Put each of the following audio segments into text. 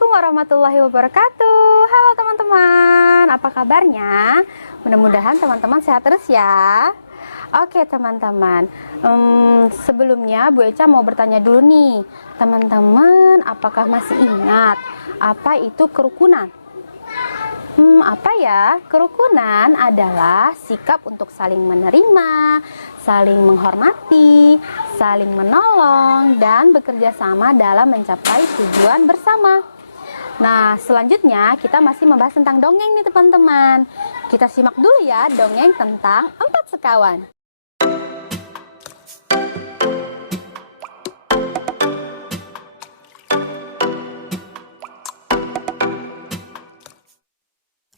Assalamualaikum warahmatullahi wabarakatuh. Halo teman-teman, apa kabarnya? Mudah-mudahan teman-teman sehat terus ya. Oke teman-teman, sebelumnya Bu Eca mau bertanya dulu nih. Teman-teman, apakah masih ingat apa itu kerukunan? Apa ya? Kerukunan adalah sikap untuk saling menerima, saling menghormati, saling menolong, dan bekerja sama dalam mencapai tujuan bersama. Nah, selanjutnya kita masih membahas tentang dongeng nih teman-teman. Kita simak dulu ya dongeng tentang empat sekawan.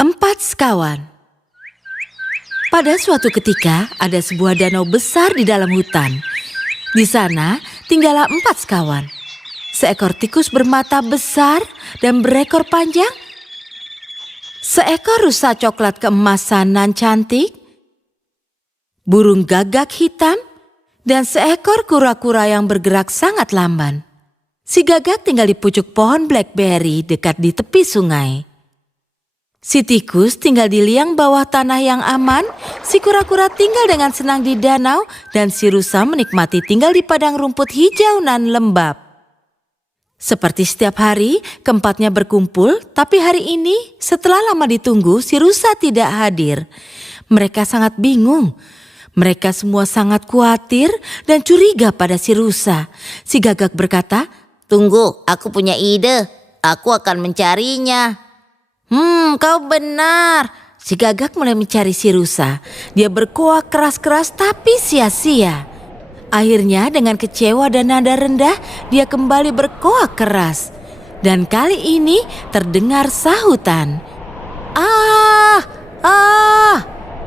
Empat sekawan. Pada suatu ketika, ada sebuah danau besar di dalam hutan. Di sana, tinggallah empat sekawan. Seekor tikus bermata besar dan berekor panjang. Seekor rusa coklat keemasan nan cantik. Burung gagak hitam. Dan seekor kura-kura yang bergerak sangat lamban. Si gagak tinggal di pucuk pohon blackberry dekat di tepi sungai. Si tikus tinggal di liang bawah tanah yang aman, si kura-kura tinggal dengan senang di danau, dan si rusa menikmati tinggal di padang rumput hijau nan lembab. Seperti setiap hari, keempatnya berkumpul, tapi hari ini setelah lama ditunggu, si rusa tidak hadir. Mereka sangat bingung. Mereka semua sangat khawatir dan curiga pada si rusa. Si gagak berkata, "Tunggu, aku punya ide. Aku akan mencarinya." Kau benar. Si gagak mulai mencari si rusa. Dia berkuak keras-keras tapi sia-sia. Akhirnya dengan kecewa dan nada rendah, dia kembali berkuak keras. Dan kali ini terdengar sahutan. Ah!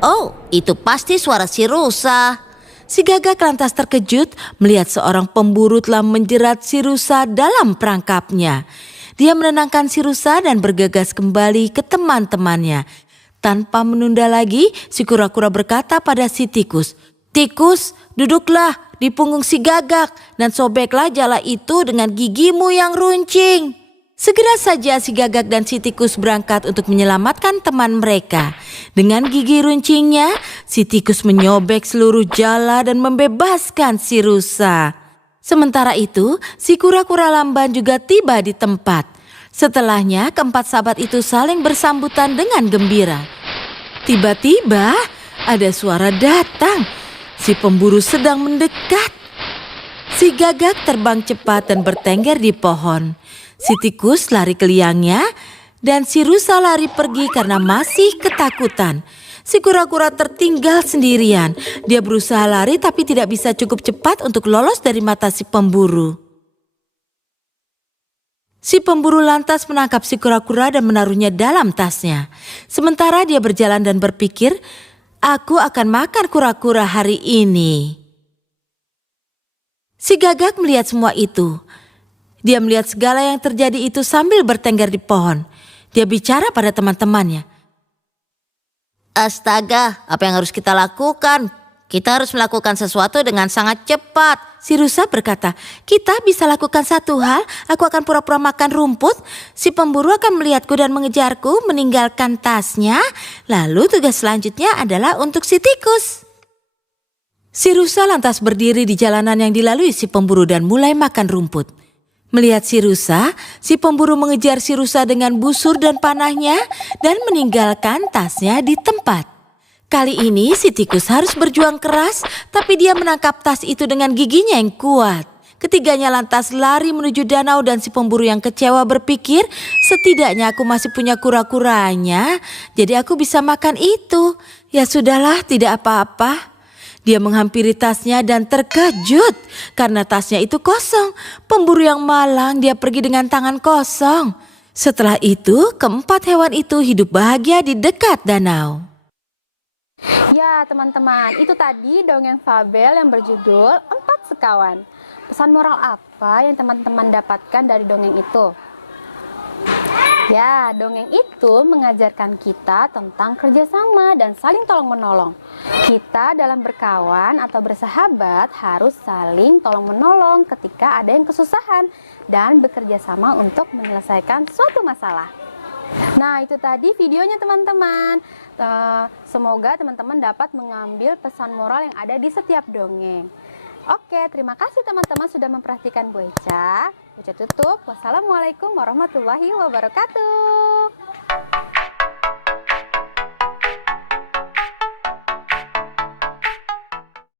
Oh, itu pasti suara si rusa. Si gagak lantas terkejut melihat seorang pemburu telah menjerat si rusa dalam perangkapnya. Dia menenangkan si rusa dan bergegas kembali ke teman-temannya. Tanpa menunda lagi, si kura-kura berkata pada si tikus, "Tikus, duduklah di punggung si gagak dan sobeklah jala itu dengan gigimu yang runcing." Segera saja si gagak dan si tikus berangkat untuk menyelamatkan teman mereka. Dengan gigi runcingnya, si tikus menyobek seluruh jala dan membebaskan si rusa. Sementara itu, si kura-kura lamban juga tiba di tempat. Setelahnya, keempat sahabat itu saling bersambutan dengan gembira. Tiba-tiba, ada suara datang. Si pemburu sedang mendekat. Si gagak terbang cepat dan bertengger di pohon. Si tikus lari ke liangnya, dan si rusa lari pergi karena masih ketakutan. Si kura-kura tertinggal sendirian. Dia berusaha lari tapi tidak bisa cukup cepat untuk lolos dari mata si pemburu. Si pemburu lantas menangkap si kura-kura dan menaruhnya dalam tasnya. Sementara dia berjalan dan berpikir, "Aku akan makan kura-kura hari ini." Si gagak melihat semua itu. Dia melihat segala yang terjadi itu sambil bertengger di pohon. Dia bicara pada teman-temannya. Astaga, apa yang harus kita lakukan? Kita harus melakukan sesuatu dengan sangat cepat. Si rusa berkata, "Kita bisa lakukan satu hal, aku akan pura-pura makan rumput. Si pemburu akan melihatku dan mengejarku, meninggalkan tasnya. Lalu tugas selanjutnya adalah untuk si tikus." Si rusa lantas berdiri di jalanan yang dilalui si pemburu dan mulai makan rumput. Melihat si rusa, si pemburu mengejar si rusa dengan busur dan panahnya dan meninggalkan tasnya di tempat. Kali ini si tikus harus berjuang keras, tapi dia menangkap tas itu dengan giginya yang kuat. Ketiganya lantas lari menuju danau dan si pemburu yang kecewa berpikir, "Setidaknya aku masih punya kura-kuranya, jadi aku bisa makan itu. Ya sudahlah, tidak apa-apa." Dia menghampiri tasnya dan terkejut karena tasnya itu kosong. Pemburu yang malang, dia pergi dengan tangan kosong. Setelah itu, keempat hewan itu hidup bahagia di dekat danau. Ya teman-teman, itu tadi dongeng fabel yang berjudul Empat Sekawan. Pesan moral apa yang teman-teman dapatkan dari dongeng itu? Ya, dongeng itu mengajarkan kita tentang kerjasama dan saling tolong-menolong. Kita dalam berkawan atau bersahabat harus saling tolong-menolong ketika ada yang kesusahan dan bekerja sama untuk menyelesaikan suatu masalah. Nah, itu tadi videonya teman-teman. Semoga teman-teman dapat mengambil pesan moral yang ada di setiap dongeng. Oke, terima kasih teman-teman sudah memperhatikan Bu Eca. Eca tutup. Wassalamualaikum warahmatullahi wabarakatuh.